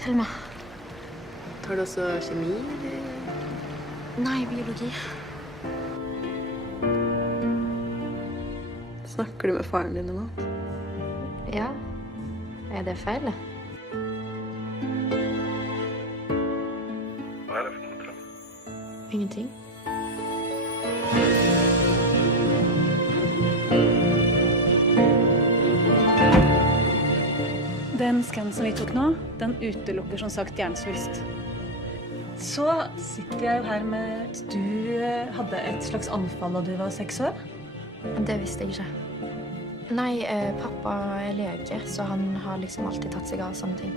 Thelma. Tar du også kjemi, eller? Nei, biologi. Snakker du med faren din om alt? Ja. Er det feil? Hva er det for noe, Trond? Ingenting. Den skannen som vi tok nå, den utelukker som sagt hjernesvulst. Så sitter jeg jo her med at du hadde et slags anfall da du var 6 år. Det visste jeg ikke. Nei, pappa er lege, så han har liksom alltid tatt seg av sånne ting.